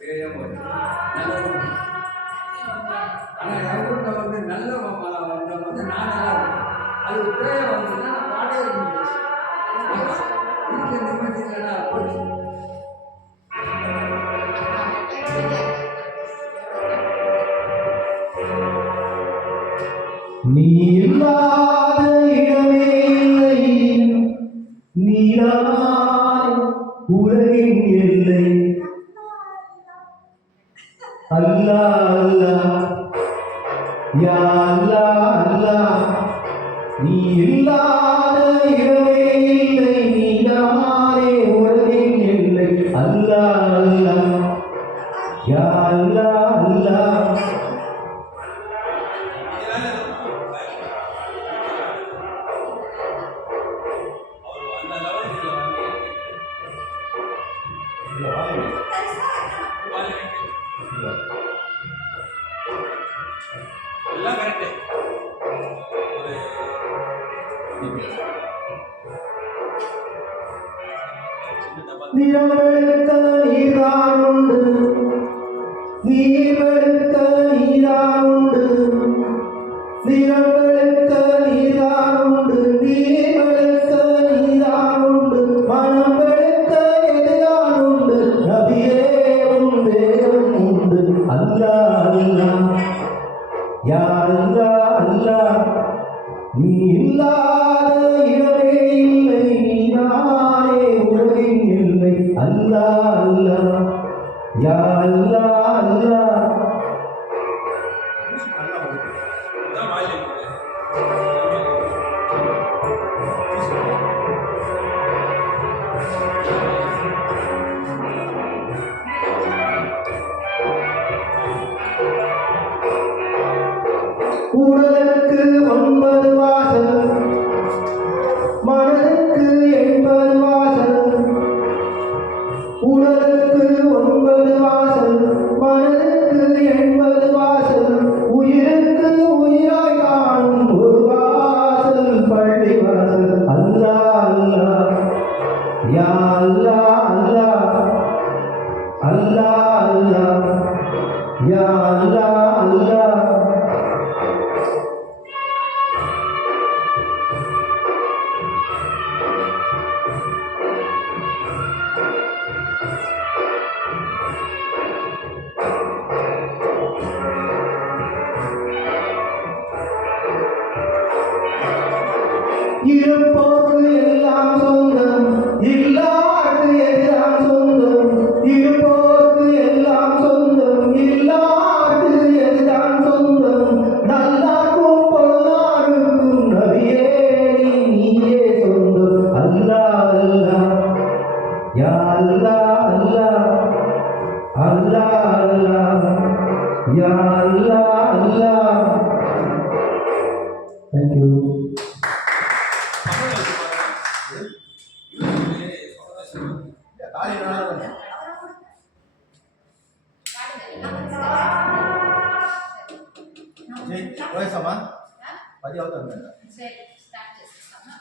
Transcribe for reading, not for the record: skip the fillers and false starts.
பேயம் வருது. ஆனால் என் வீட்டில் வந்து நல்ல வந்து நான் நல்லா இருக்கும். அது பேயம் வந்துச்சுன்னா நான் பாடவே முடியாது. வீட்டில் நிம்மதி இல்லைன்னா போச்சு. நீ இல்லாத இடமே இல்லை, நீராய் உலகின் எல்லை. அல்லாஹ் அல்லாஹ் யா அல்லாஹ் அல்லாஹ், நீ இல்லாத இடமே இல்லை, நீராய் உலகின் எல்லை. அல்லாஹ் அல்லாஹ் யா அல்லாஹ் அல்லாஹ். எல்லாம் கரெக்டு. நிறமெடுக்க நீரானுண்டு, நீரெடுக்க நீரானுண்டு, நிறமெடுக்க நீரானுண்டு, நீரெடுக்க நீரானுண்டு, மனமெடுக்க எதிரானுண்டு, நபியே வேதம் உண்டு. அல்லாஹ் அல்லாஹ் யா அல்லாஹ் அல்லாஹ், நீ இல்லாத இடமே இல்லை, நீதானே உலகின் இல்லை. அல்லாஹ் அல்லாஹ் யா அல்லாஹ் அல்லாஹ். உடலுக்கு 9 வாசல், மனதுக்கு 80 வாசல். உடலுக்கு 9 வாசல், மனதுக்கு 80 வாசல். உயிருக்கு உயிராய் காணும் ஒரு வாசல், பள்ளி வாசல். அல்லாஹ் அல்லாஹ் யா அல்லாஹ் அல்லாஹ், அல்லாஹ் அல்லாஹ் யா அல்லாஹ் அல்லாஹ். இருப்போருக்கு எல்லாம் சொந்தம், இல்லாருக்கு எல்லாம் சொந்தம். இருப்போருக்கு எல்லாம் சொந்தம், இல்லாருக்கு எல்லாம் சொந்தம். நல்லாருக்கும் பொல்லாருக்கும் நபியே நீயே சொந்தம். அல்லாஹ் அல்லாஹ் யா அல்லாஹ் அல்லாஹ், அல்லாஹ் அல்லாஹ் யா அல்லாஹ் அல்லாஹ். Thank you. Boleh sama? Pagi aku tak ada. Saya start just sama.